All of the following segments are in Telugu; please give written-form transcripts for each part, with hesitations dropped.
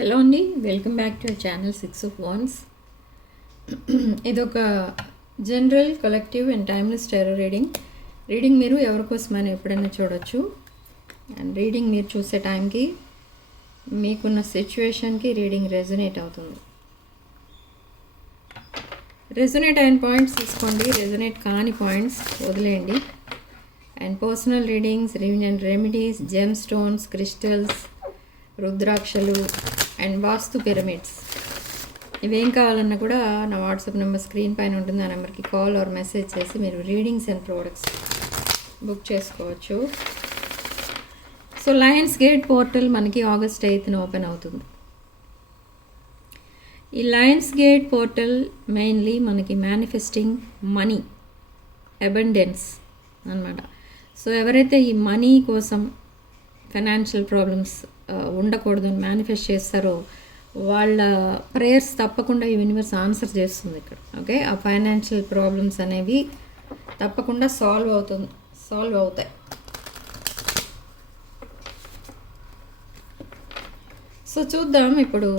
హలో అండి, welcome back to our channel 6 of Wands. ఇదొక general collective and timeless tarot reading మీరు ఎవరికోసమైనా ఎప్పుడైనా చూడొచ్చు. అండ్ రీడింగ్ మీరు చూసే టైంకి మీకున్న సిచ్యువేషన్కి రీడింగ్ రెజొనేట్ అవుతుంది. రెజొనేట్ అయిన పాయింట్స్ తీసుకోండి, రెజొనేట్ కాని పాయింట్స్ వదిలేయండి. And personal readings, remedies, gem stones, crystals, రుద్రాక్షలు అండ్ వాస్తు పిరమిడ్స్ ఇవేం కావాలన్నా కూడా నా వాట్సాప్ నెంబర్ స్క్రీన్ పైన ఉంటుంది. ఆ నెంబర్కి కాల్ ఆర్ మెసేజ్ చేసి మీరు రీడింగ్స్ అండ్ ప్రోడక్ట్స్ బుక్ చేసుకోవచ్చు. సో లయన్స్ గేట్ పోర్టల్ మనకి August 8th ఓపెన్ అవుతుంది. ఈ లయన్స్ గేట్ పోర్టల్ మెయిన్లీ మనకి మేనిఫెస్టింగ్ మనీ, అబండెన్స్ అన్నమాట. సో ఎవరైతే ఈ మనీ కోసం ఫైనాన్షియల్ ప్రాబ్లమ్స్ ఉండకూడదు అని మేనిఫెస్ట్ చేస్తారో వాళ్ళ ప్రేయర్స్ తప్పకుండా ఈ యూనివర్స్ ఆన్సర్ చేస్తుంది ఇక్కడ. ఓకే, ఆ ఫైనాన్షియల్ ప్రాబ్లమ్స్ అనేవి తప్పకుండా సాల్వ్ అవుతాయి. సో చూద్దాం ఇప్పుడు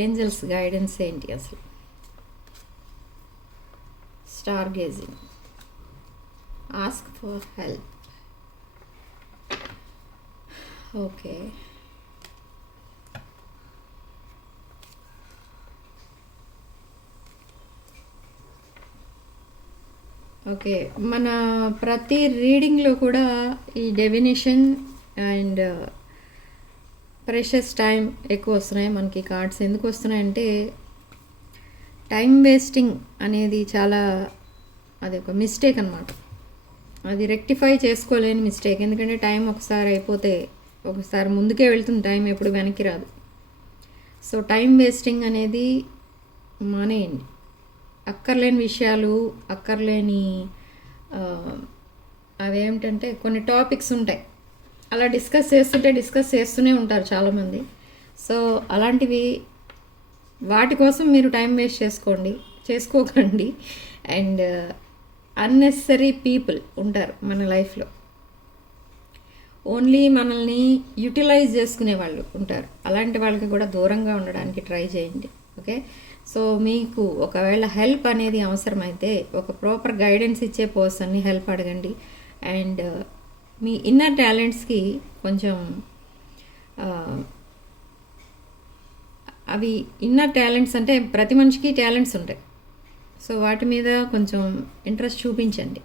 ఏంజల్స్ గైడెన్స్ ఏంటి అసలు. Star gazing, ask for help. Okay, okay, మన ప్రతి రీడింగ్లో కూడా ఈ డెఫినేషన్ అండ్ ప్రెషస్ టైం ఎక్కువ వస్తున్నాయి మనకి కార్డ్స్. ఎందుకు వస్తున్నాయంటే టైం వేస్టింగ్ అనేది చాలా, అది ఒక మిస్టేక్ అనమాట. అది రెక్టిఫై చేసుకోలేని మిస్టేక్. ఎందుకంటే టైం ఒకసారి అయిపోతే ఒకసారి ముందుకే వెళ్తుంది, టైం ఎప్పుడు వెనక్కి రాదు. సో టైం వేస్టింగ్ అనేది మానేయండి. అక్కర్లేని విషయాలు, అక్కర్లేని అవేమిటంటే కొన్ని టాపిక్స్ ఉంటాయి, అలా డిస్కస్ చేస్తూనే ఉంటారు చాలామంది. సో అలాంటివి వాటి కోసం మీరు టైం వేస్ట్ చేసుకోకండి. అండ్ అన్నెసరీ పీపుల్ ఉంటారు మన లైఫ్లో, ఓన్లీ మనల్ని యూటిలైజ్ చేసుకునే వాళ్ళు ఉంటారు. అలాంటి వాళ్ళకి కూడా దూరంగా ఉండడానికి ట్రై చేయండి. ఓకే, సో మీకు ఒకవేళ హెల్ప్ అనేది అవసరమైతే ఒక ప్రాపర్ గైడెన్స్ ఇచ్చే పర్సన్ని హెల్ప్ అడగండి. అండ్ మీ ఇన్నర్ టాలెంట్స్కి కొంచెం అవి ఇన్నర్ టాలెంట్స్ అంటే ప్రతి మనిషికి టాలెంట్స్ ఉంటాయి. సో వాటి మీద కొంచెం ఇంట్రెస్ట్ చూపించండి.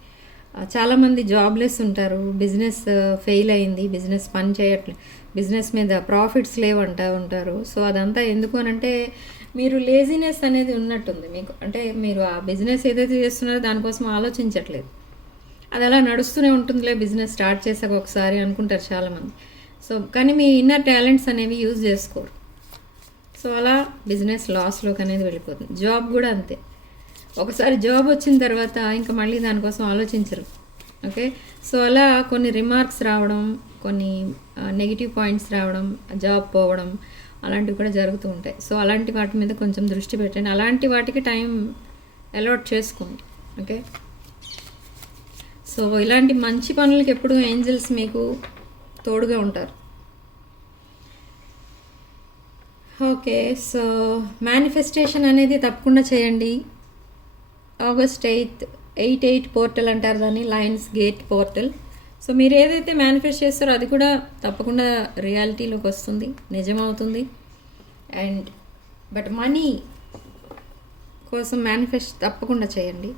చాలామంది జాబ్లెస్ ఉంటారు, బిజినెస్ ఫెయిల్ అయింది, బిజినెస్ పని చేయట్లేదు, బిజినెస్ మీద ప్రాఫిట్స్ లేవంటూ ఉంటారు. సో అదంతా ఎందుకు అనంటే మీరు లేజినెస్ అనేది ఉన్నట్టుంది మీకు. అంటే మీరు ఆ బిజినెస్ ఏదైతే చేస్తున్నారో దానికోసం ఆలోచించట్లేదు. అది అలా నడుస్తూనే ఉంటుందిలే, బిజినెస్ స్టార్ట్ చేసాక ఒకసారి అనుకుంటారు చాలామంది. సో కానీ మీ ఇన్నర్ టాలెంట్స్ అనేవి యూజ్ చేసుకోరు. సో అలా బిజినెస్ లాస్లోకి అనేది వెళ్ళిపోతుంది. జాబ్ కూడా అంతే, ఒకసారి జాబ్ వచ్చిన తర్వాత ఇంకా మళ్ళీ దానికోసం ఆలోచించరు. ఓకే, సో అలా కొన్ని రిమార్క్స్ రావడం, కొన్ని నెగిటివ్ పాయింట్స్ రావడం, జాబ్ పోవడం అలాంటివి కూడా జరుగుతూ ఉంటాయి. సో అలాంటి వాటి మీద కొంచెం దృష్టి పెట్టండి, అలాంటి వాటికి టైం అలాట్ చేసుకోండి. ఓకే, సో ఇలాంటి మంచి పనులకి ఎప్పుడు ఏంజల్స్ మీకు తోడుగా ఉంటారు. ఓకే, సో మేనిఫెస్టేషన్ అనేది తప్పకుండా చేయండి. August 8 పోర్టల్ అంటారు దాన్ని, లయన్స్ గేట్ పోర్టల్. సో మీరు ఏదైతే మేనిఫెస్ట్ చేస్తారో అది కూడా తప్పకుండా రియాలిటీలోకి వస్తుంది, నిజమవుతుంది. అండ్ బట్ మనీ కోసం మేనిఫెస్ట్ తప్పకుండా చేయండి.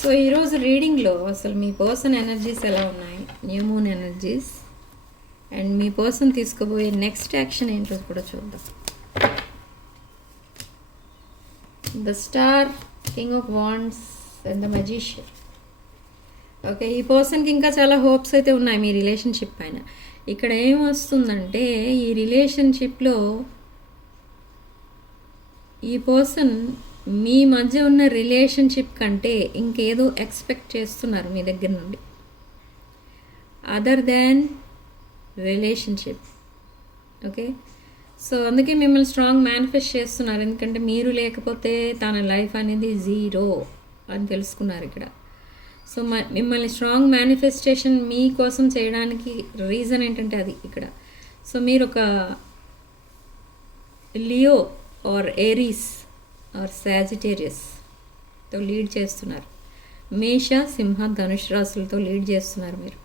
సో ఈరోజు రీడింగ్లో అసలు మీ పర్సన్ ఎనర్జీస్ ఎలా ఉన్నాయి, న్యూ మూన్ ఎనర్జీస్, అండ్ మీ పర్సన్ తీసుకోబోయే నెక్స్ట్ యాక్షన్ ఏంటో కూడా చూద్దాం. The star, king of wands and the magician. Okay, ఈ పర్సన్కి ఇంకా చాలా హోప్స్ అయితే ఉన్నాయి మీ రిలేషన్షిప్ పైన. ఇక్కడ ఏమొస్తుందంటే ఈ రిలేషన్షిప్లో ఈ పర్సన్ మీ మధ్య ఉన్న రిలేషన్షిప్ కంటే ఇంకేదో ఎక్స్పెక్ట్ చేస్తున్నారు మీ దగ్గర నుండి, other than relationship. Okay, so అందుకే మిమ్మల్ని స్ట్రాంగ్ మేనిఫెస్ట్ చేస్తున్నారు. ఎందుకంటే మీరు లేకపోతే తన లైఫ్ అనేది జీరో అని తెలుసుకున్నారు ఇక్కడ. సో మిమ్మల్ని స్ట్రాంగ్ మేనిఫెస్టేషన్ మీకోసం చేయడానికి రీజన్ ఏంటంటే అది ఇక్కడ. సో మీరు ఒక లియో ఆర్ ఏరీస్ ఆర్ సాజిటేరియస్తో లీడ్ చేస్తున్నారు. మేష, సింహ, ధనుష్ రాశులతో లీడ్ చేస్తున్నారు మీరు.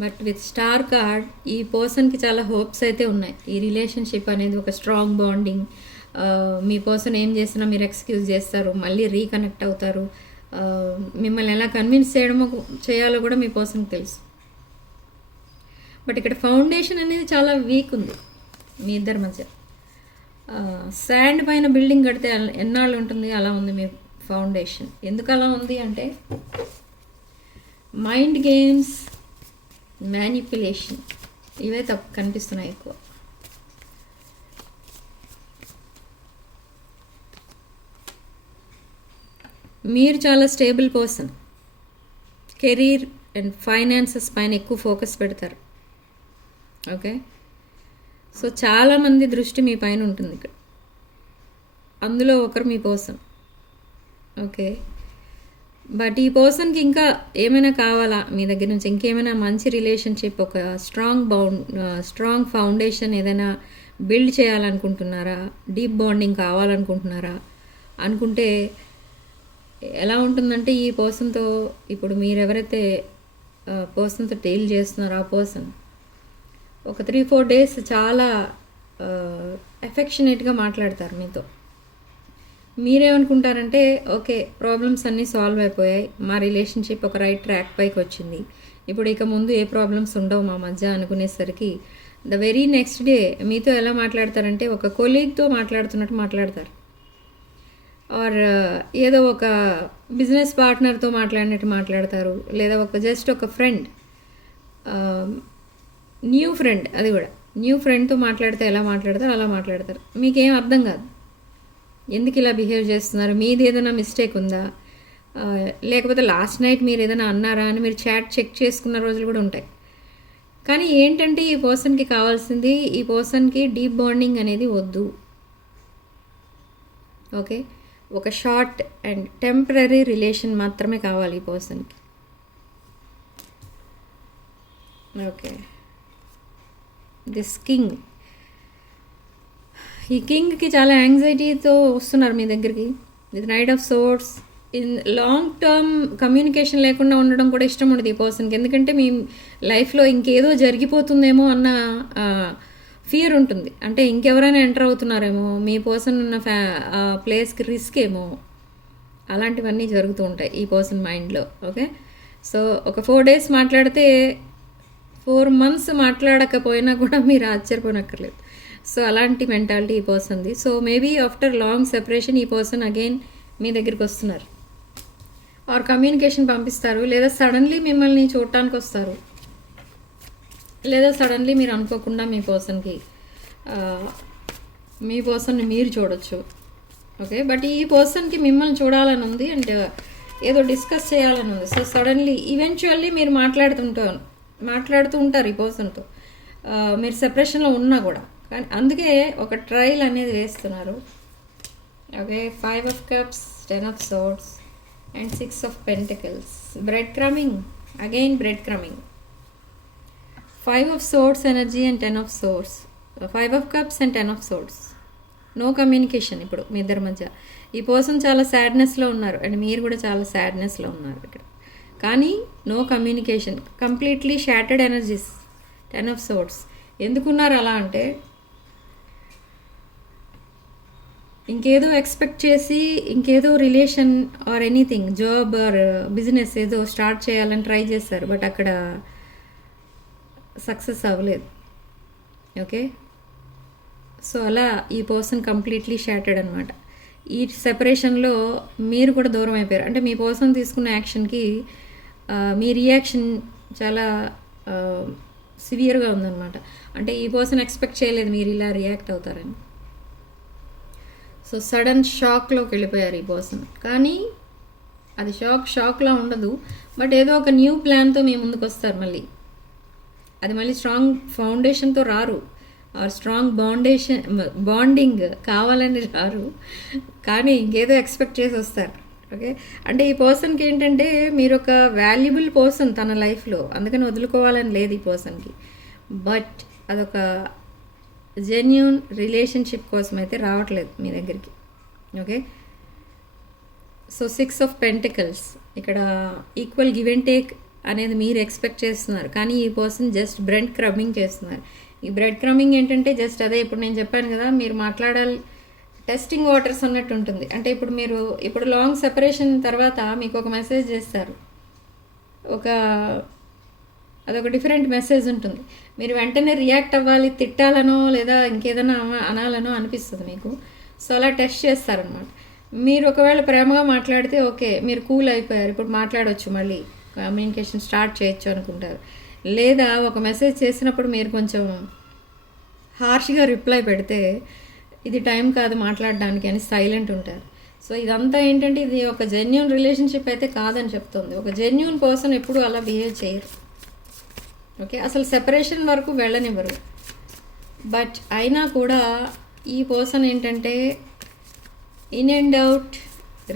బట్ విత్ స్టార్ కార్డ్ ఈ పర్సన్కి చాలా హోప్స్ అయితే ఉన్నాయి. ఈ రిలేషన్షిప్ అనేది ఒక స్ట్రాంగ్ బాండింగ్. మీ పర్సన్ ఏం చేసినా మీరు ఎక్స్క్యూజ్ చేస్తారు, మళ్ళీ రీకనెక్ట్ అవుతారు. మిమ్మల్ని ఎలా కన్విన్స్ చేయాలో కూడా మీ పర్సన్కి తెలుసు. బట్ ఇక్కడ ఫౌండేషన్ అనేది చాలా వీక్ ఉంది మీ ఇద్దరి మధ్య. శాండ్ పైన బిల్డింగ్ కడితే ఎన్నాళ్ళు ఉంటుంది, అలా ఉంది మీ ఫౌండేషన్. ఎందుకు అలా ఉంది అంటే మైండ్ గేమ్స్, మ్యానిపులేషన్ ఇవే కనిపిస్తున్నాయి ఎక్కువ. మీరు చాలా stable person. Career and finances పైన ఎక్కువ ఫోకస్ పెడతారు. ఓకే, సో చాలామంది దృష్టి మీ పైన ఉంటుంది ఇక్కడ. అందులో ఒకరు మీ పర్సన్. ఓకే, బట్ ఈ పర్సన్కి ఇంకా ఏమైనా కావాలా మీ దగ్గర నుంచి? ఇంకేమైనా మంచి రిలేషన్షిప్, ఒక స్ట్రాంగ్ ఫౌండేషన్ ఏదైనా బిల్డ్ చేయాలనుకుంటున్నారా? డీప్ బాండింగ్ కావాలనుకుంటున్నారా? అనుకుంటే ఎలా ఉంటుందంటే ఈ పర్సన్తో, ఇప్పుడు మీరు ఎవరైతే పర్సన్తో డీల్ చేస్తున్నారో ఆ పర్సన్ ఒక 3-4 డేస్ చాలా ఎఫెక్షనేట్గా మాట్లాడతారు మీతో. మీరేమనుకుంటారంటే ఓకే, ప్రాబ్లమ్స్ అన్నీ సాల్వ్ అయిపోయాయి, మా రిలేషన్షిప్ ఒక రైట్ ట్రాక్ పైకి వచ్చింది, ఇప్పుడు ఇక ముందు ఏ ప్రాబ్లమ్స్ ఉండవు మా మధ్య అనుకునేసరికి ద వెరీ నెక్స్ట్ డే మీతో ఎలా మాట్లాడతారంటే ఒక కొలీగ్తో మాట్లాడుతున్నట్టు మాట్లాడతారు. ఆర్ ఏదో ఒక బిజినెస్ పార్ట్నర్తో మాట్లాడినట్టు మాట్లాడతారు, లేదా జస్ట్ ఒక ఫ్రెండ్, న్యూ ఫ్రెండ్, అది కూడా న్యూ ఫ్రెండ్తో మాట్లాడితే ఎలా మాట్లాడతారు అలా మాట్లాడతారు. మీకేం అర్థం కాదు ఎందుకు ఇలా బిహేవ్ చేస్తున్నారు, మీది ఏదైనా మిస్టేక్ ఉందా, లేకపోతే లాస్ట్ నైట్ మీరు ఏదైనా అన్నారా అని మీరు చాట్ చెక్ చేసుకున్న రోజులు కూడా ఉంటాయి. కానీ ఏంటంటే ఈ పర్సన్కి కావాల్సింది, ఈ పర్సన్కి డీప్ బాండింగ్ అనేది వద్దు. ఓకే, ఒక షార్ట్ అండ్ టెంపరీ రిలేషన్ మాత్రమే కావాలి ఈ పర్సన్కి. ఓకే, దిస్ కింగ్, ఈ కింగ్కి చాలా యాంగ్జైటీతో వస్తున్నారు మీ దగ్గరికి with night of swords. In long term communication లేకుండా ఉండడం కూడా ఇష్టం ఉండదు ఈ పర్సన్కి. ఎందుకంటే మీ లైఫ్లో ఇంకేదో జరిగిపోతుందేమో అన్న ఫియర్ ఉంటుంది. అంటే ఇంకెవరైనా ఎంటర్ అవుతున్నారేమో, మీ పర్సన్ ఉన్న ప్లేస్కి రిస్క్ ఏమో, అలాంటివన్నీ జరుగుతూ ఉంటాయి ఈ పర్సన్ మైండ్లో. ఓకే, సో ఒక 4 days మాట్లాడితే 4 months మాట్లాడకపోయినా కూడా మీరు ఆశ్చర్యపోనక్కర్లేదు. సో అలాంటి మెంటాలిటీ ఈ పర్సన్ది. So maybe after long separation ఈ పర్సన్ అగైన్ మీ దగ్గరికి వస్తున్నారు, ఆర్ కమ్యూనికేషన్ పంపిస్తారు, లేదా సడన్లీ మిమ్మల్ని చూడటానికి వస్తారు, లేదా సడన్లీ మీరు అనుకోకుండా మీ పర్సన్ని మీరు చూడొచ్చు. ఓకే, బట్ ఈ పర్సన్కి మిమ్మల్ని చూడాలని ఉంది అండ్ ఏదో డిస్కస్ చేయాలని ఉంది. సో సడన్లీ ఈవెన్చువల్లీ మీరు మాట్లాడుతూ ఉంటారు ఈ పర్సన్తో, మీరు సెపరేషన్లో ఉన్నా కూడా. కానీ అందుకే ఒక ట్రయల్ అనేది వేస్తున్నారు. Okay, 5 of Cups, 10 of Swords and 6 of Pentacles. Bread crumbing, again bread crumbing. 5 of Swords energy and 10 of Swords. 5 of Cups and 10 of Swords. No communication ఇప్పుడు మీ ఇద్దరి మధ్య. ఈ పర్సన్ చాలా సాడ్నెస్లో ఉన్నారు అండ్ మీరు కూడా చాలా సాడ్నెస్లో ఉన్నారు ఇక్కడ. కానీ no communication, completely shattered energies. 10 of Swords. ఎందుకున్నారు అలా అంటే ఇంకేదో ఎక్స్పెక్ట్ చేసి ఇంకేదో relation or anything, job or business ఏదో స్టార్ట్ చేయాలని ట్రై చేస్తారు, బట్ అక్కడ సక్సెస్ అవ్వలేదు. ఓకే, సో అలా ఈ పర్సన్ కంప్లీట్లీ షాటర్డ్ అనమాట. ఈ సెపరేషన్లో మీరు కూడా దూరం అయిపోయారు. అంటే మీ పర్సన్ తీసుకున్న యాక్షన్కి మీ రియాక్షన్ చాలా సివియర్గా ఉందన్నమాట. అంటే ఈ పర్సన్ ఎక్స్పెక్ట్ చేయలేదు మీరు ఇలా రియాక్ట్ అవుతారని. సో సడన్ షాక్లోకి వెళ్ళిపోయారు ఈ పర్సన్. కానీ అది షాక్లో ఉండదు, బట్ ఏదో ఒక న్యూ ప్లాన్తో మీ ముందుకు వస్తారు మళ్ళీ. అది మళ్ళీ స్ట్రాంగ్ ఫౌండేషన్తో రారు, ఆర్ స్ట్రాంగ్ బాండింగ్ కావాలని రారు, కానీ ఇంకేదో ఎక్స్పెక్ట్ చేసి వస్తారు. ఓకే. అంటే ఈ పర్సన్కి ఏంటంటే మీరు ఒక వాల్యుబుల్ పర్సన్ తన లైఫ్లో, అందుకని వదులుకోవాలని లేదు ఈ పర్సన్కి. బట్ అదొక జెన్యూన్ రిలేషన్షిప్ కోసం అయితే రావట్లేదు మీ దగ్గరికి. ఓకే. సో 6 ఆఫ్ పెంటికల్స్ ఇక్కడ ఈక్వల్ గివ్ అండ్ టేక్ అనేది మీరు ఎక్స్పెక్ట్ చేస్తున్నారు, కానీ ఈ పర్సన్ జస్ట్ బ్రెడ్ క్రమ్మింగ్ చేస్తున్నారు. ఈ బ్రెడ్ క్రమ్మింగ్ ఏంటంటే జస్ట్ అదే, ఇప్పుడు నేను చెప్పాను కదా, మీరు మాట్లాడాలి, టెస్టింగ్ వాటర్స్ అన్నట్టు ఉంటుంది. అంటే ఇప్పుడు లాంగ్ సెపరేషన్ తర్వాత మీకు ఒక మెసేజ్ చేస్తారు, అదొక డిఫరెంట్ మెసేజ్ ఉంటుంది. మీరు వెంటనే రియాక్ట్ అవ్వాలి, తిట్టాలనో లేదా ఇంకేదైనా అనాలనో అనిపిస్తుంది మీకు. సో అలా టెస్ట్ చేస్తారనమాట. మీరు ఒకవేళ ప్రేమగా మాట్లాడితే ఓకే, మీరు కూల్ అయిపోయారు, ఇప్పుడు మాట్లాడవచ్చు, మళ్ళీ కమ్యూనికేషన్ స్టార్ట్ చేయొచ్చు అనుకుంటారు. లేదా ఒక మెసేజ్ చేసినప్పుడు మీరు కొంచెం హార్ష్గా రిప్లై పెడితే ఇది టైం కాదు మాట్లాడడానికి అని సైలెంట్ ఉంటారు. సో ఇదంతా ఏంటంటే ఇది ఒక జెన్యూన్ రిలేషన్షిప్ అయితే కాదని చెప్తుంది. ఒక జెన్యూన్ పర్సన్ ఎప్పుడు అలా బిహేవ్ చేయరు. ఓకే. అసలు సెపరేషన్ వరకు వెళ్ళనివ్వరు. బట్ అయినా కూడా ఈ పర్సన్ ఏంటంటే ఇన్ అండ్ అవుట్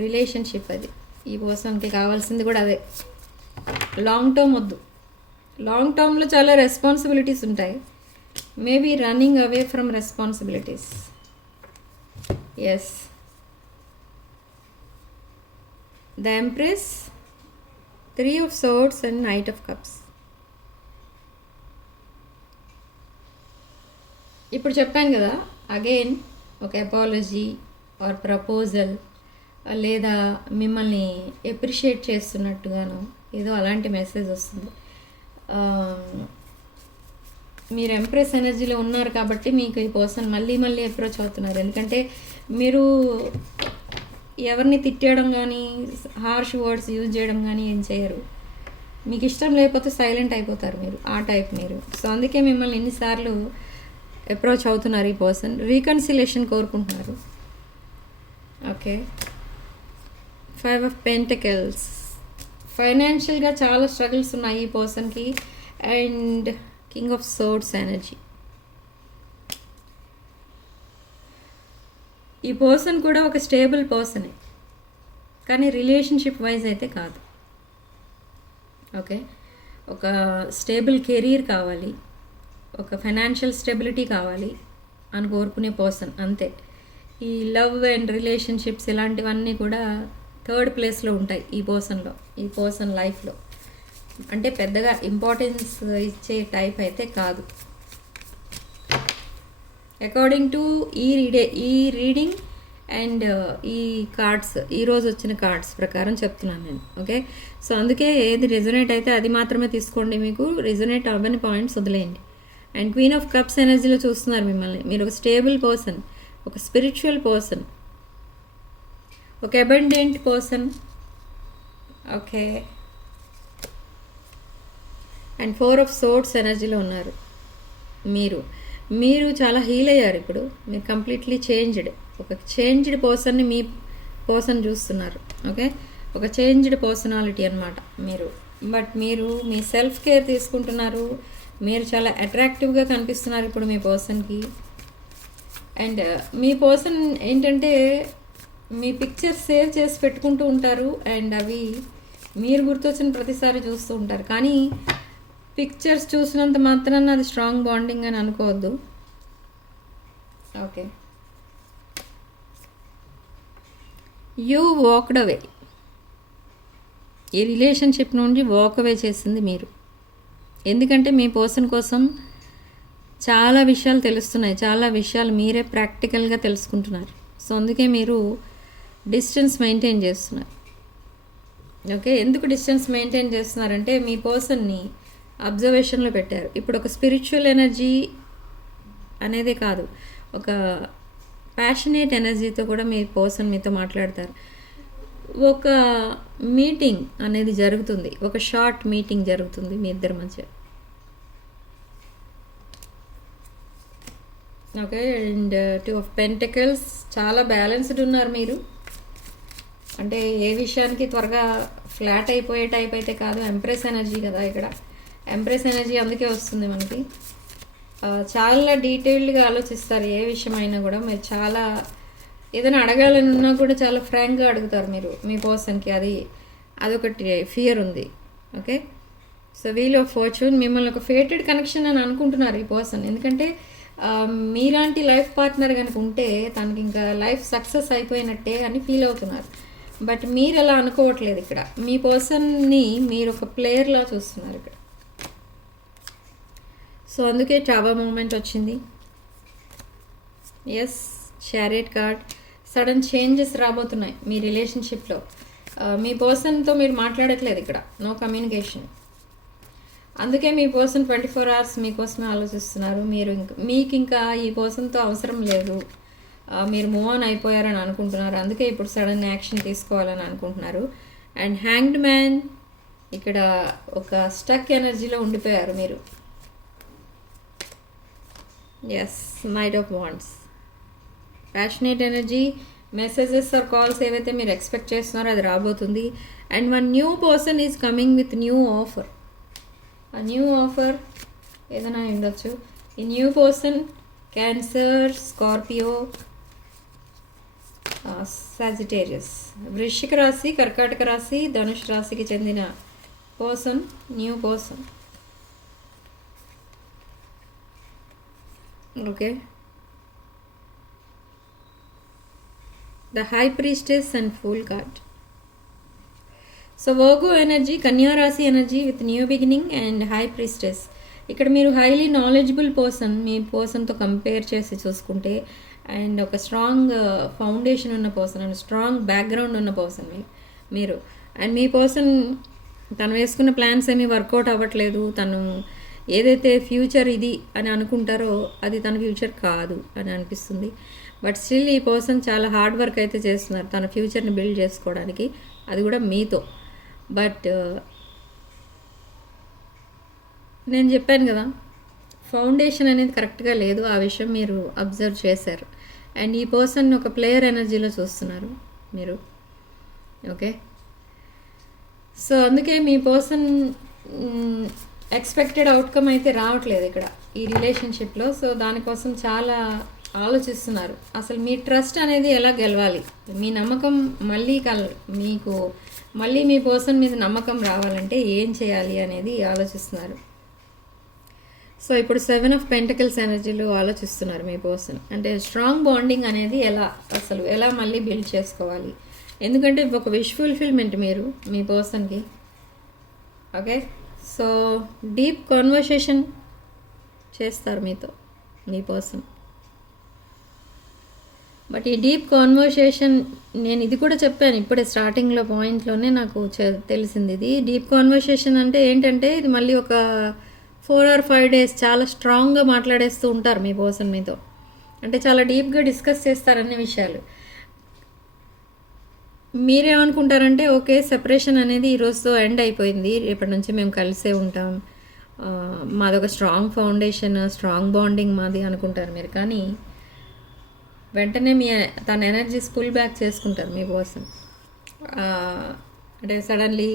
రిలేషన్షిప్, అది ఈ పర్సన్కి కావాల్సింది కూడా అదే. లాంగ్ టర్మ్ వద్దు. లాంగ్ టర్మ్లో చాలా రెస్పాన్సిబిలిటీస్ ఉంటాయి. Maybe running away from responsibilities. Yes, the empress, 3 of swords and knight of cups. ఇప్పుడు చెప్పాను కదా, అగైన్ ఒక అపాలజీ ఆర్ ప్రపోజల్, లేదా మిమ్మల్ని ఎప్రిషియేట్ చేస్తున్నట్టుగాను ఏదో అలాంటి మెసేజ్ వస్తుంది. మీరు ఎంప్రెస్ ఎనర్జీలో ఉన్నారు కాబట్టి మీకు ఈ పర్సన్ మళ్ళీ మళ్ళీ అప్రోచ్ అవుతున్నారు. ఎందుకంటే మీరు ఎవరిని తిట్టేయడం కానీ హార్ష్ వర్డ్స్ యూజ్ చేయడం కానీ ఏం చేయరు. మీకు ఇష్టం లేకపోతే సైలెంట్ అయిపోతారు మీరు, ఆ టైప్ మీరు. సో అందుకే మిమ్మల్ని ఎన్నిసార్లు అప్రోచ్ అవుతున్నారు ఈ పర్సన్. రీకన్సిలేషన్ కోరుకుంటున్నారు. ఓకే. 5 of pentacles. ఫైనాన్షియల్గా చాలా స్ట్రగుల్స్ ఉన్నాయి ఈ పర్సన్కి. And king of swords energy. ఈ పర్సన్ కూడా ఒక స్టేబుల్ పర్సనే, కానీ రిలేషన్షిప్ వైజ్ అయితే కాదు. ఓకే. ఒక స్టేబుల్ కెరీర్ కావాలి, ఒక ఫైనాన్షియల్ స్టెబిలిటీ కావాలి అని కోరుకునే పర్సన్ అంతే. ఈ లవ్ అండ్ రిలేషన్షిప్స్ ఇలాంటివన్నీ కూడా 3rd ప్లేస్లో ఉంటాయి ఈ పర్సన్లో, ఈ పర్సన్ లైఫ్లో. అంటే పెద్దగా ఇంపార్టెన్స్ ఇచ్చే టైప్ అయితే కాదు. అకార్డింగ్ టు ఈ రీడింగ్ అండ్ ఈ కార్డ్స్, ఈరోజు వచ్చిన కార్డ్స్ ప్రకారం చెప్తున్నాను నేను. ఓకే. సో అందుకే ఏది రెజొనేట్ అయితే అది మాత్రమే తీసుకోండి. మీకు రెజొనేట్ అవ్వని పాయింట్స్ వదిలేయండి. అండ్ క్వీన్ ఆఫ్ కప్స్ ఎనర్జీలో చూస్తున్నారు మిమ్మల్ని. మీరు ఒక స్టేబుల్ పర్సన్, ఒక స్పిరిచువల్ పర్సన్, ఒక abundant person. Okay. And 4 of swords ఎనర్జీలో ఉన్నారు మీరు చాలా హీల్ అయ్యారు ఇప్పుడు. మీరు కంప్లీట్లీ చేంజ్డ్, ఒక చేంజ్డ్ పర్సన్ని మీ పర్సన్ చూస్తున్నారు. ఓకే. ఒక చేంజ్డ్ పర్సనాలిటీ అనమాట మీరు. బట్ మీరు మీ సెల్ఫ్ కేర్ తీసుకుంటున్నారు. మీరు చాలా అట్రాక్టివ్గా కనిపిస్తున్నారు ఇప్పుడు మీ పర్సన్కి. అండ్ మీ పర్సన్ ఏంటంటే మీ పిక్చర్స్ సేవ్ చేసి పెట్టుకుంటూ ఉంటారు. అండ్ అవి మీరు గుర్తొచ్చిన ప్రతిసారి చూస్తూ ఉంటారు. కానీ పిక్చర్స్ చూసినంత మాత్రాన అది స్ట్రాంగ్ బాండింగ్ అని అనుకోవద్దు. ఓకే. You walked away. ఈ రిలేషన్షిప్ నుండి వాక్ అవే చేసింది మీరు. ఎందుకంటే మీ పర్సన్ కోసం చాలా విషయాలు తెలుస్తున్నాయి, చాలా విషయాలు మీరే ప్రాక్టికల్గా తెలుసుకుంటున్నారు. సో అందుకే మీరు డిస్టెన్స్ మెయింటైన్ చేస్తున్నారు. ఓకే. ఎందుకు డిస్టెన్స్ మెయింటైన్ చేస్తున్నారంటే మీ పర్సన్ని అబ్జర్వేషన్లో పెట్టారు. ఇప్పుడు ఒక స్పిరిచువల్ ఎనర్జీ అనేదే కాదు, ఒక ప్యాషనేట్ ఎనర్జీతో కూడా మీ పర్సన్ మీతో మాట్లాడతారు. ఒక మీటింగ్ అనేది జరుగుతుంది, ఒక షార్ట్ మీటింగ్ జరుగుతుంది మీ ఇద్దరి మధ్య. ఓకే. And 2 of pentacles. చాలా బ్యాలెన్స్డ్ ఉన్నారు మీరు. అంటే ఏ విషయానికి త్వరగా ఫ్లాట్ అయిపోయే టైప్ అయితే కాదు. ఎంప్రెస్ ఎనర్జీ కదా ఇక్కడ. ఎంప్రెస్ ఎనర్జీ అందుకే వస్తుంది మనకి. చాలా డీటెయిల్డ్గా ఆలోచిస్తారు ఏ విషయమైనా కూడా. మీరు చాలా ఏదైనా అడగాలన్నా కూడా చాలా ఫ్రాంక్గా అడుగుతారు మీరు మీ పర్సన్కి. అదొకటి ఫియర్ ఉంది. Okay, so wheel of fortune మిమ్మల్ని ఒక ఫేటెడ్ కనెక్షన్ అని అనుకుంటున్నారు ఈ పర్సన్. ఎందుకంటే మీలాంటి లైఫ్ పార్ట్నర్ కనుక ఉంటే తనకి ఇంకా లైఫ్ సక్సెస్ అయిపోయినట్టే అని ఫీల్ అవుతున్నారు. బట్ మీరు అలా అనుకోవట్లేదు. ఇక్కడ మీ పర్సన్ని మీరు ఒక ప్లేయర్లా చూస్తున్నారు ఇక్కడ. సో అందుకే టవర్ మూమెంట్ వచ్చింది. Yes, chariot card. Sudden changes రాబోతున్నాయి మీ రిలేషన్షిప్లో. మీ పర్సన్తో మీరు మాట్లాడట్లేదు ఇక్కడ, నో కమ్యూనికేషన్. అందుకే మీ పర్సన్ 24 hours మీకోసమే ఆలోచిస్తున్నారు. మీకు ఇంకా ఈ పర్సన్తో అవసరం లేదు, మీరు మూవ్ ఆన్ అయిపోయారని అనుకుంటున్నారు. అందుకే ఇప్పుడు సడన్ యాక్షన్ తీసుకోవాలని అనుకుంటున్నారు. అండ్ హ్యాంగ్డ్ మ్యాన్, ఇక్కడ ఒక స్టక్ ఎనర్జీలో ఉండిపోయారు మీరు. Yes, knight of wands. Passionate energy, messages or calls ఏవైతే మీరు ఎక్స్పెక్ట్ చేస్తున్నారో అది రాబోతుంది. And one new person is coming with new offer. ఆ న్యూ ఆఫర్ ఏదైనా ఉండొచ్చు. ఈ new person cancer, scorpio, sagittarius, వృశ్చిక రాశి, కర్కాటక రాశి, ధనుష్ రాశికి చెందిన person, new person. Okay, the high priestess and fool card. So virgo energy, కన్యా రాశి energy with new beginning and high priestess. ఇక్కడ మీరు హైలీ నాలెడ్జబుల్ పర్సన్ మీ పర్సన్తో కంపేర్ చేసి చూసుకుంటే, అండ్ ఒక స్ట్రాంగ్ ఫౌండేషన్ ఉన్న పర్సన్ అండ్ స్ట్రాంగ్ బ్యాక్గ్రౌండ్ ఉన్న పర్సన్ మీరు. అండ్ మీ పర్సన్ తను వేసుకున్న ప్లాన్స్ ఏమీ వర్కౌట్ అవ్వట్లేదు. తను ఏదైతే ఫ్యూచర్ ఇది అని అనుకుంటారో అది తన ఫ్యూచర్ కాదు అని అనిపిస్తుంది. బట్ స్టిల్ ఈ పర్సన్ చాలా హార్డ్ వర్క్ అయితే చేస్తున్నారు తన ఫ్యూచర్ని బిల్డ్ చేసుకోవడానికి, అది కూడా మీతో. బట్ నేను చెప్పాను కదా, ఫౌండేషన్ అనేది కరెక్ట్గా లేదు. ఆ విషయం మీరు అబ్జర్వ్ చేశారు. అండ్ ఈ పర్సన్ ఒక ప్లేయర్ ఎనర్జీలో చూస్తున్నారు మీరు. ఓకే, సో అందుకే మీ పర్సన్ ఎక్స్పెక్టెడ్ అవుట్కమ్ అయితే రావట్లేదు ఇక్కడ ఈ రిలేషన్షిప్లో. సో దానికోసం చాలా ఆలోచిస్తున్నారు. అసలు మీ ట్రస్ట్ అనేది ఎలా గెలవాలి, మీ నమ్మకం మీకు మళ్ళీ మీ పర్సన్ మీద నమ్మకం రావాలంటే ఏం చేయాలి అనేది ఆలోచిస్తున్నారు. సో ఇప్పుడు 7 of Pentacles ఎనర్జీలో ఆలోచిస్తున్నారు మీ పర్సన్. అంటే స్ట్రాంగ్ బాండింగ్ అనేది ఎలా మళ్ళీ బిల్డ్ చేసుకోవాలి. ఎందుకంటే ఒక విష్ ఫుల్ఫిల్మెంట్ మీరు మీ పర్సన్కి. ఓకే, సో డీప్ కాన్వర్సేషన్ చేస్తారు మీతో మీ పర్సన్. బట్ ఈ డీప్ కాన్వర్సేషన్, నేను ఇది కూడా చెప్పాను ఇప్పుడే స్టార్టింగ్లో పాయింట్లోనే నాకు తెలిసింది. ఇది డీప్ కాన్వర్సేషన్ అంటే ఏంటంటే ఇది మళ్ళీ ఒక 4 or 5 days చాలా స్ట్రాంగ్గా మాట్లాడేస్తూ ఉంటారు మీ పర్సన్ మీతో. అంటే చాలా డీప్గా డిస్కస్ చేస్తారు అన్ని విషయాలు. మీరేమనుకుంటారంటే ఓకే, సెపరేషన్ అనేది ఈరోజుతో ఎండ్ అయిపోయింది, రేపటి నుంచి మేము కలిసే ఉంటాం, మాదొక స్ట్రాంగ్ ఫౌండేషన్, స్ట్రాంగ్ బాండింగ్ మాది అనుకుంటారు మీరు. కానీ వెంటనే తన ఎనర్జీస్ పుల్ బ్యాక్ చేసుకుంటారు మీ పర్సన్. అంటే సడన్లీ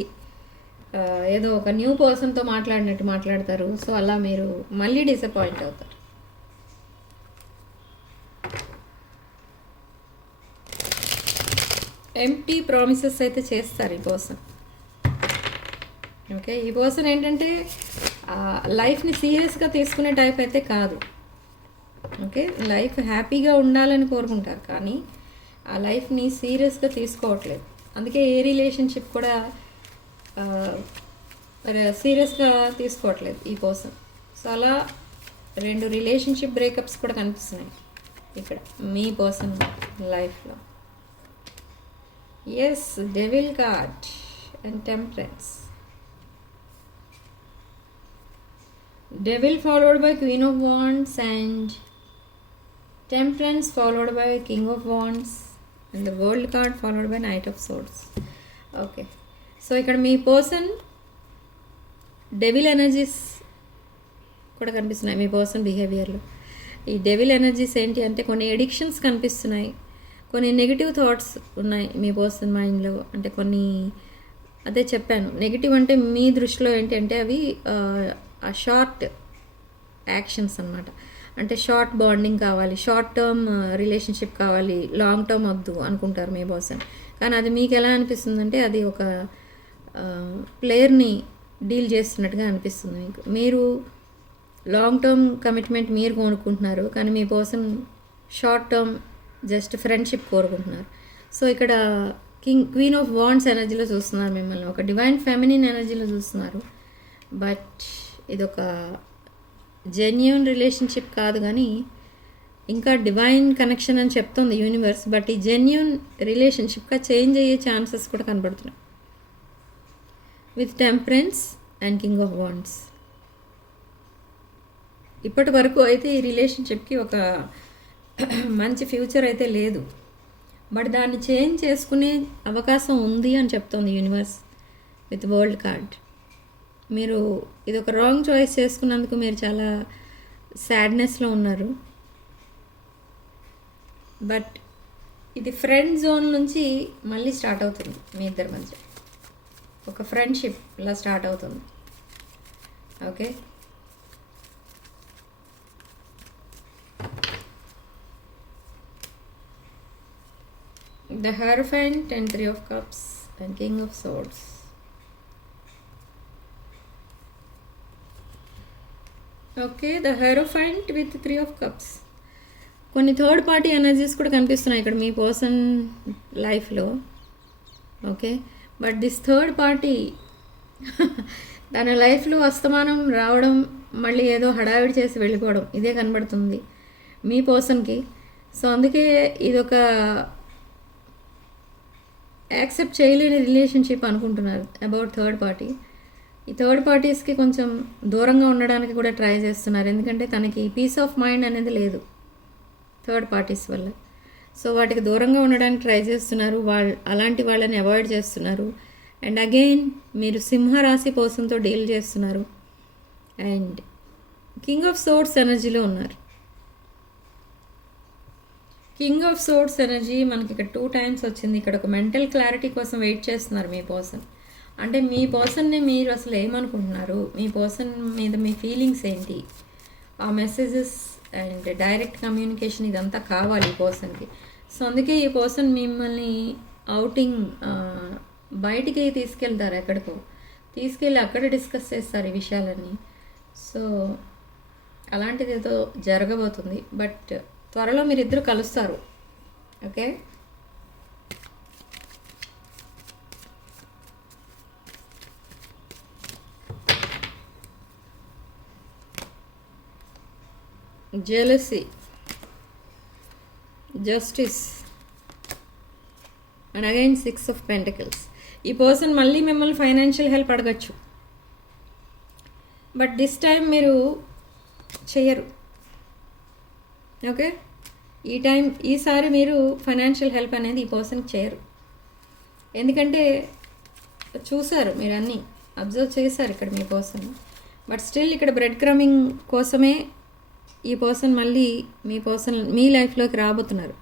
ఏదో ఒక న్యూ పర్సన్తో మాట్లాడినట్టు మాట్లాడతారు. సో అలా మీరు మళ్ళీ డిసప్పాయింట్ అవుతారు. ఎంప్టీ ప్రామిసెస్ అయితే చేస్తారు ఈ పర్సన్. ఓకే, ఈ పర్సన్ ఏంటంటే లైఫ్ని సీరియస్గా తీసుకునే టైప్ అయితే కాదు. ఓకే, లైఫ్ హ్యాపీగా ఉండాలని కోరుకుంటారు కానీ ఆ లైఫ్ని సీరియస్గా తీసుకోవట్లేదు. అందుకే ఏ రిలేషన్షిప్ కూడా సీరియస్గా తీసుకోవట్లేదు ఈ పర్సన్. సో అలా 2 రిలేషన్షిప్ బ్రేకప్స్ కూడా కనిపిస్తున్నాయి ఇక్కడ మీ పర్సన్ లైఫ్లో. Yes, devil card and temperance. Devil followed by queen of wands and temperance followed by king of wands and the world card followed by knight of swords. Okay, so ఇక్కడ మీ పర్సన్ డెవిల్ ఎనర్జీస్ కూడా కనిపిస్తున్నాయి మీ పర్సన్ బిహేవియర్లో. ఈ డెవిల్ ఎనర్జీస్ ఏంటి అంటే కొన్ని ఎడిక్షన్స్ కనిపిస్తున్నాయి, కొన్ని నెగిటివ్ థాట్స్ ఉన్నాయి మీ పర్సన్ మైండ్లో. అంటే కొన్ని, అదే చెప్పాను, నెగిటివ్ అంటే మీ దృష్టిలో ఏంటి అంటే అవి షార్ట్ యాక్షన్స్ అన్నమాట. అంటే షార్ట్ బాండింగ్ కావాలి, షార్ట్ టర్మ్ రిలేషన్షిప్ కావాలి, లాంగ్ టర్మ్ వద్దు అనుకుంటారు మీ పర్సన్. కానీ అది మీకు ఎలా అనిపిస్తుందంటే అది ఒక ప్లేయర్ని డీల్ చేస్తున్నట్టుగా అనిపిస్తుంది మీకు. మీరు లాంగ్ టర్మ్ కమిట్మెంట్ మీరు కోరుకుంటున్నారు, కానీ మీ person short term just friendship కోరుకుంటున్నారు. సో ఇక్కడ క్వీన్ ఆఫ్ వాండ్స్ ఎనర్జీలో చూస్తున్నారు మిమ్మల్ని, ఒక డివైన్ ఫెమినిన్ ఎనర్జీలో చూస్తున్నారు. బట్ ఇదొక జెన్యూన్ రిలేషన్షిప్ కాదు, కానీ ఇంకా డివైన్ కనెక్షన్ అని చెప్తుంది యూనివర్స్. బట్ ఈ జెన్యూన్ రిలేషన్షిప్గా చేంజ్ అయ్యే ఛాన్సెస్ కూడా కనబడుతున్నాయి with temperance and king of wands. ఇప్పటి వరకు అయితే ఈ రిలేషన్షిప్కి ఒక మంచి ఫ్యూచర్ అయితే లేదు, బట్ దాన్ని చేంజ్ చేసుకునే అవకాశం ఉంది అని చెప్తోంది యూనివర్స్ విత్ వరల్డ్ కార్డ్. మీరు ఇది ఒక రాంగ్ చాయిస్ చేసుకున్నందుకు మీరు చాలా సాడ్నెస్లో ఉన్నారు. బట్ ఇది ఫ్రెండ్ జోన్ నుంచి మళ్ళీ స్టార్ట్ అవుతుంది మీ ఇద్దరి మధ్య, ఒక ఫ్రెండ్షిప్ ఇలా స్టార్ట్ అవుతుంది. Okay, the Hierophant and 3 of Cups and King of Swords. Okay, the hierophant with 3 of Cups. కొన్ని థర్డ్ పార్టీ ఎనర్జీస్ కూడా కనిపిస్తున్నాయి ఇక్కడ మీ పర్సన్ లైఫ్లో. Okay, but this third party తన లైఫ్లో అస్తమానం రావడం, మళ్ళీ ఏదో హడావిడి చేసి వెళ్ళిపోవడం, ఇదే కనబడుతుంది మీ పర్సన్కి. సో అందుకే ఇదొక యాక్సెప్ట్ చేయలేని రిలేషన్షిప్ అనుకుంటున్నారు అబౌట్ థర్డ్ పార్టీ. ఈ థర్డ్ పార్టీస్కి కొంచెం దూరంగా ఉండడానికి కూడా ట్రై చేస్తున్నారు, ఎందుకంటే తనకి పీస్ ఆఫ్ మైండ్ అనేది లేదు థర్డ్ పార్టీస్ వల్ల. సో వాటికి దూరంగా ఉండడానికి ట్రై చేస్తున్నారు, అలాంటి వాళ్ళని అవాయిడ్ చేస్తున్నారు. అండ్ అగైన్ మీరు సింహరాశి పర్సన్తో డీల్ చేస్తున్నారు అండ్ కింగ్ ఆఫ్ సోర్డ్స్ ఎనర్జీలో ఉన్నారు. కింగ్ ఆఫ్ సోర్డ్స్ ఎనర్జీ మనకి ఇక్కడ 2 times వచ్చింది. ఇక్కడ ఒక మెంటల్ క్లారిటీ కోసం వెయిట్ చేస్తున్నారు మీ పర్సన్. అంటే మీ పర్సన్ని మీరు అసలు ఏమనుకుంటున్నారు, మీ పర్సన్ మీద మీ ఫీలింగ్స్ ఏంటి, ఆ మెసేజెస్ అండ్ డైరెక్ట్ కమ్యూనికేషన్ ఇదంతా కావాలి ఈ పర్సన్కి. సో అందుకే ఈ పర్సన్ మిమ్మల్ని అవుటింగ్ బయటికి తీసుకెళ్తారు, ఎక్కడికో తీసుకెళ్ళి అక్కడ డిస్కస్ చేస్తారు ఈ విషయాలన్నీ. సో అలాంటిది ఏదో జరగబోతుంది, బట్ త్వరలో మీరిద్దరు కలుస్తారు. Okay, jealousy, justice and again 6 of Pentacles. ఈ పర్సన్ మళ్ళీ మిమ్మల్ని ఫైనాన్షియల్ హెల్ప్ అడగచ్చు, బట్ దిస్ టైం మీరు చెయ్యరు. ఓకే, ఈసారి మీరు ఫైనాన్షియల్ హెల్ప్ అనేది ఈ పర్సన్కి చేయరు, ఎందుకంటే చూసారు మీరు అన్నీ అబ్జర్వ్ చేశారు ఇక్కడ మీ పర్సన్. బట్ స్టిల్ ఇక్కడ బ్రెడ్ క్రమింగ్ కోసమే ఈ పర్సన్ మళ్ళీ మీ లైఫ్లోకి రాబోతున్నారు.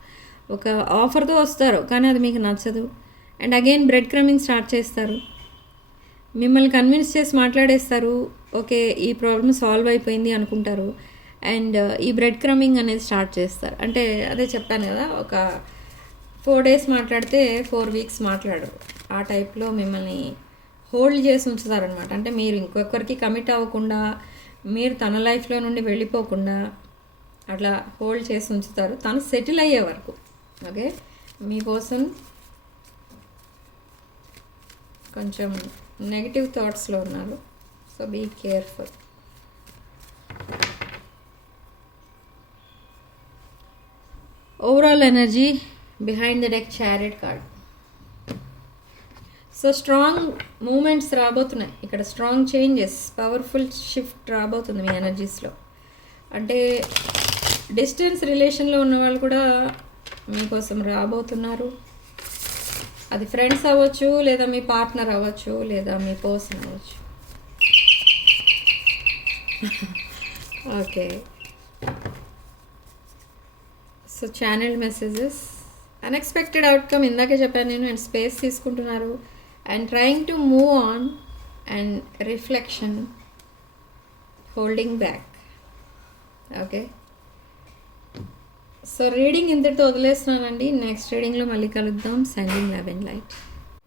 ఒక ఆఫర్తో వస్తారు, కానీ అది మీకు నచ్చదు. అండ్ అగైన్ బ్రెడ్ క్రమింగ్ స్టార్ట్ చేస్తారు, మిమ్మల్ని కన్విన్స్ చేసి మాట్లాడేస్తారు. ఓకే, ఈ ప్రాబ్లమ్ సాల్వ్ అయిపోయింది అనుకుంటారు. అండ్ ఈ బ్రెడ్ క్రమింగ్ అనేది స్టార్ట్ చేస్తారు. అంటే అదే చెప్పాను కదా, ఒక 4 days మాట్లాడితే 4 weeks మాట్లాడరు, ఆ టైప్లో మిమ్మల్ని హోల్డ్ చేసి ఉంచుతారనమాట. అంటే మీరు ఇంకొకరికి కమిట్ అవ్వకుండా, మీరు తన లైఫ్లో నుండి వెళ్ళిపోకుండా అట్లా హోల్డ్ చేసి ఉంచుతారు తను సెటిల్ అయ్యే వరకు. ఓకే, మీ పర్సన్ కొంచెం నెగిటివ్ థాట్స్లో ఉన్నారు, so be careful. Overall energy behind the deck chariot card. So strong moments రాబోతున్నాయి ఇక్కడ, స్ట్రాంగ్ చేంజెస్, పవర్ఫుల్ షిఫ్ట్ రాబోతుంది మీ ఎనర్జీస్లో. అంటే డిస్టెన్స్ రిలేషన్లో ఉన్న వాళ్ళు కూడా మీకోసం రాబోతున్నారు. అది ఫ్రెండ్స్ అవ్వచ్చు, లేదా మీ పార్ట్నర్ అవ్వచ్చు, లేదా మీ పర్సన్ అవ్వచ్చు. Okay, so channel messages, unexpected outcome ఇందాకే చెప్పాను నేను. అండ్ స్పేస్ తీసుకుంటున్నారు and trying to move on and reflection, holding back. Okay, so reading ఇంతటితో వదిలేస్తున్నానండి. నెక్స్ట్ రీడింగ్లో మళ్ళీ కలుద్దాం. Sending love and light.